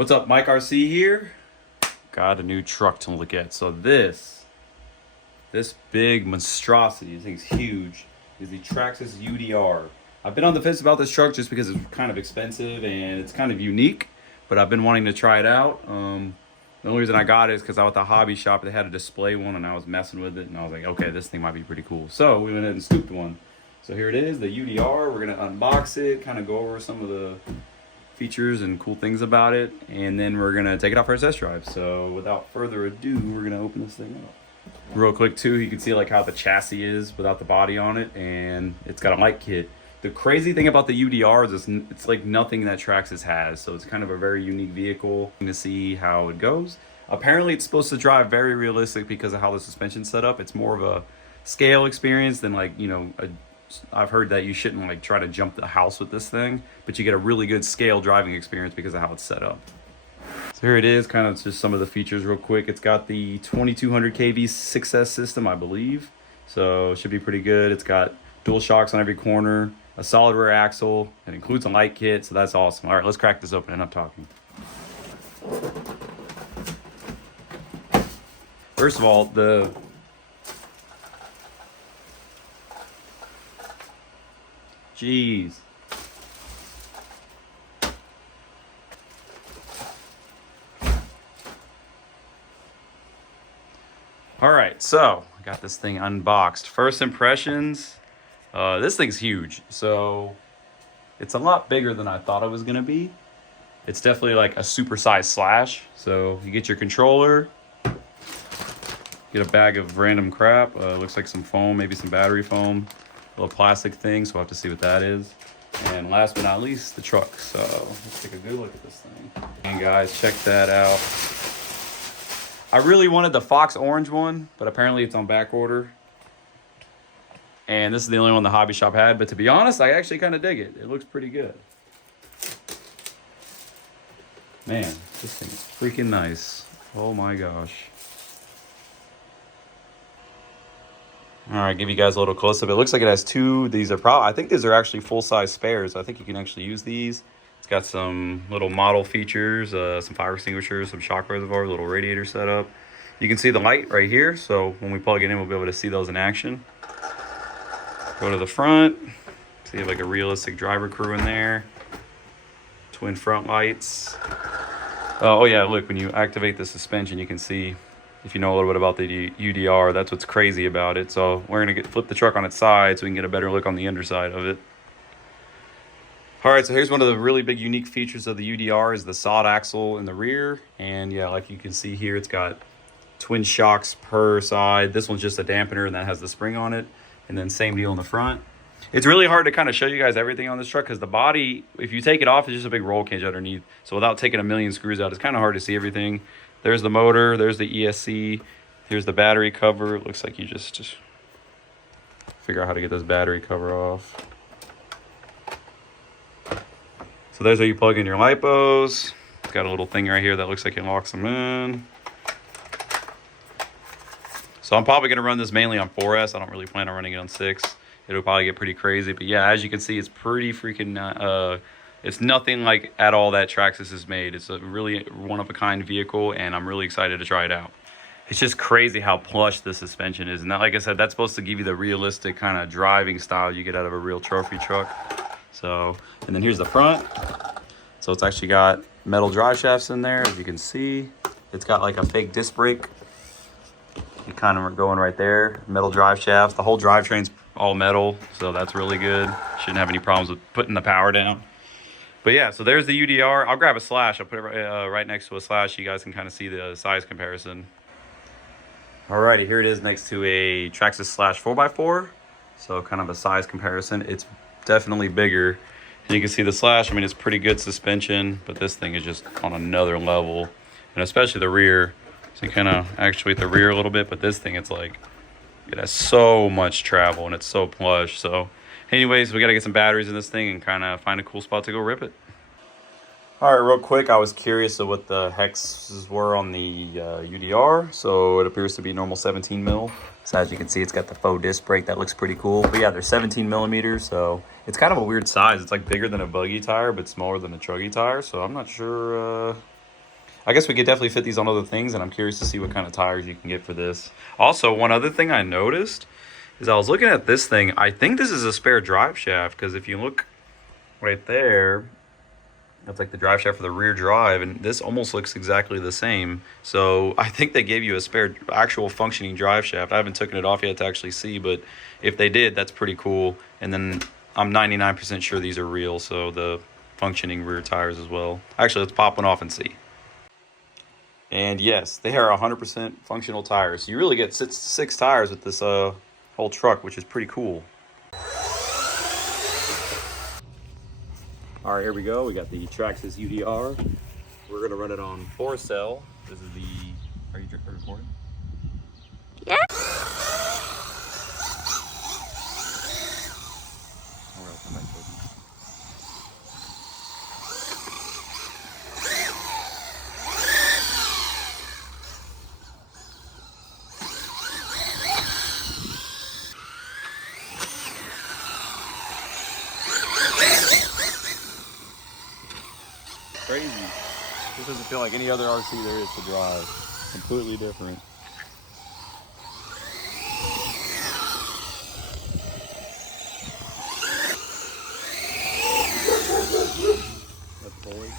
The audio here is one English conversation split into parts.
What's up, Mike RC here. Got a new truck to look at. So this big monstrosity, this thing's huge, is the Traxxas UDR. I've been on the fence about this truck just because it's kind of expensive and it's kind of unique, but I've been wanting to try it out. The only reason I got it is because I was at the hobby shop. They had a display one and I was messing with it and I was like, okay, this thing might be pretty cool. So we went ahead and scooped one. So here it is, the UDR. We're gonna unbox it, kind of go over some of the features and cool things about it, and then we're gonna take it out for a test drive. So without further ado, we're gonna open this thing up. Real quick too, you can see like how the chassis is without the body on it, and it's got a light kit. The crazy thing about the UDR is it's like nothing that Traxxas has, so it's kind of a very unique vehicle to see how it goes. Apparently it's supposed to drive very realistic because of how the suspension's set up. It's more of a scale experience than like, you know, I've heard that you shouldn't like try to jump the house with this thing, but you get a really good scale driving experience because of how it's set up. So here it is, kind of just some of the features real quick. It's got the 2200 kV 6S system, I believe, so it should be pretty good. It's got dual shocks on every corner, a solid rear axle. It includes a light kit, so that's awesome. All right, let's crack this open and I'm talking. First of all, jeez. All right, so I got this thing unboxed. First impressions, this thing's huge. So it's a lot bigger than I thought it was gonna be. It's definitely like a supersized Slash. So you get your controller, get a bag of random crap. Looks like some foam, maybe some battery foam. Little plastic thing, so we'll have to see what that is. And last but not least, the truck. So let's take a good look at this thing. And guys, check that out. I really wanted the Fox orange one, but apparently it's on back order. And this is the only one the hobby shop had, but to be honest, I actually kind of dig it. It looks pretty good. Man, this thing is freaking nice. Oh my gosh. All right, give you guys a little close up. It looks like it has two. These are probably, I think these are actually full-size spares. I think you can actually use these. It's got some little model features, some fire extinguishers, some shock reservoir, little radiator setup. You can see the light right here. So when we plug it in, we'll be able to see those in action. Go to the front. So you have like a realistic driver crew in there. Twin front lights. Oh yeah, look, when you activate the suspension, you can see, if you know a little bit about the UDR, that's what's crazy about it. So we're gonna flip the truck on its side so we can get a better look on the underside of it. All right, so here's one of the really big unique features of the UDR is the solid axle in the rear. And yeah, like you can see here, it's got twin shocks per side. This one's just a dampener and that has the spring on it. And then same deal in the front. It's really hard to kind of show you guys everything on this truck because the body, if you take it off, it's just a big roll cage underneath. So without taking a million screws out, it's kind of hard to see everything. There's the motor, there's the ESC, here's the battery cover. It looks like you just figure out how to get this battery cover off. So there's where you plug in your lipos. It's got a little thing right here that looks like it locks them in. So I'm probably gonna run this mainly on 4S. I don't really plan on running it on 6. It'll probably get pretty crazy, but yeah, as you can see, it's pretty freaking, it's nothing like at all that Traxxas has made. It's a really one-of-a-kind vehicle, and I'm really excited to try it out. It's just crazy how plush the suspension is. And that, like I said, that's supposed to give you the realistic kind of driving style you get out of a real trophy truck. So, and then here's the front. So it's actually got metal drive shafts in there, as you can see. It's got like a fake disc brake. You kind of are going right there. Metal drive shafts. The whole drivetrain's all metal, so that's really good. Shouldn't have any problems with putting the power down. But yeah, so there's the UDR. I'll grab a Slash. I'll put it right next to a Slash. You guys can kind of see the size comparison. Alrighty, here it is next to a Traxxas Slash 4x4. So kind of a size comparison. It's definitely bigger. And you can see the Slash, I mean, it's pretty good suspension, but this thing is just on another level. And especially the rear. So you kind of actuate the rear a little bit, but this thing, it's like, it has so much travel and it's so plush. So anyways, we got to get some batteries in this thing and kind of find a cool spot to go rip it. All right, real quick, I was curious of what the hexes were on the UDR. So it appears to be normal 17 mil. So as you can see, it's got the faux disc brake. That looks pretty cool. But yeah, they're 17 millimeters. So it's kind of a weird size. It's like bigger than a buggy tire, but smaller than a truggy tire. So I'm not sure I guess we could definitely fit these on other things, and I'm curious to see what kind of tires you can get for this. Also, one other thing I noticed is I was looking at this thing. I think this is a spare drive shaft, because if you look right there, that's like the drive shaft for the rear drive, and this almost looks exactly the same. So I think they gave you a spare actual functioning drive shaft. I haven't taken it off yet to actually see, but if they did, that's pretty cool. And then I'm 99% sure these are real, so the functioning rear tires as well. Actually, let's pop one off and see. And yes, they are 100% functional tires. So you really get six tires with this whole truck, which is pretty cool. All right, here we go. We got the Traxxas UDR. We're gonna run it on 4-cell. This is the. Are you recording? Yeah. Or else I'm back to it. Crazy. This doesn't feel like any other RC there is to drive. Completely different. That's fully.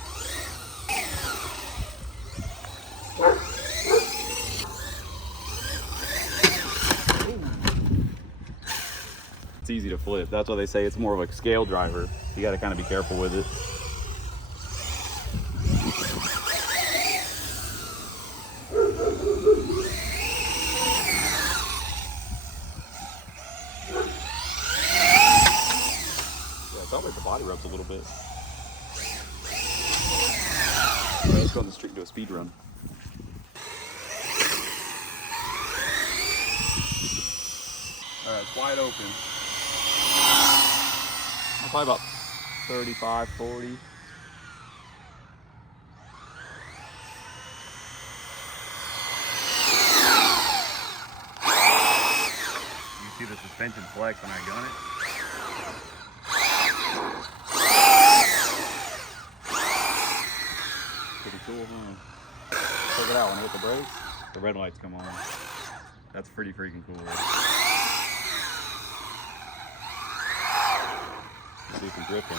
It's easy to flip. That's why they say it's more of a scale driver. You got to kind of be careful with it. Yeah, it sounds like the body rubs a little bit. Right, let's go on the street and do a speed run. All right, it's wide open. Probably about 35, 40. You see the suspension flex when I gun it. Pretty cool, huh? Check it out, when I hit the brakes, the red lights come on. That's pretty freaking cool. Let's see if we're drifting.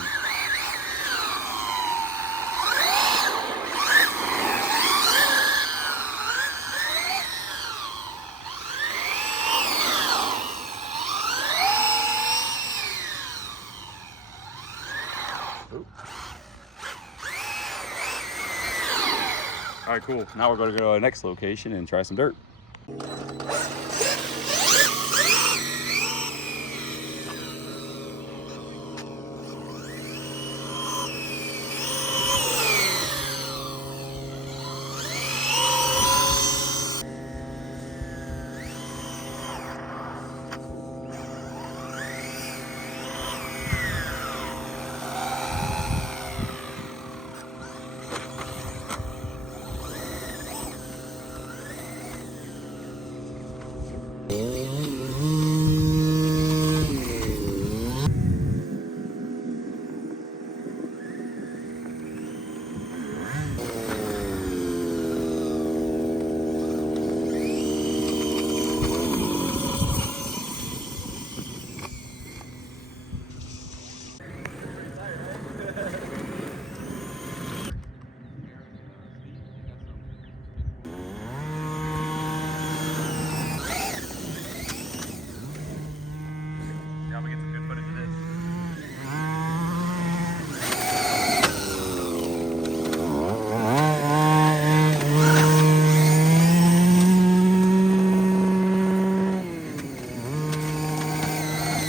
Oop. All right, cool. Now we're going to go to our next location and try some dirt.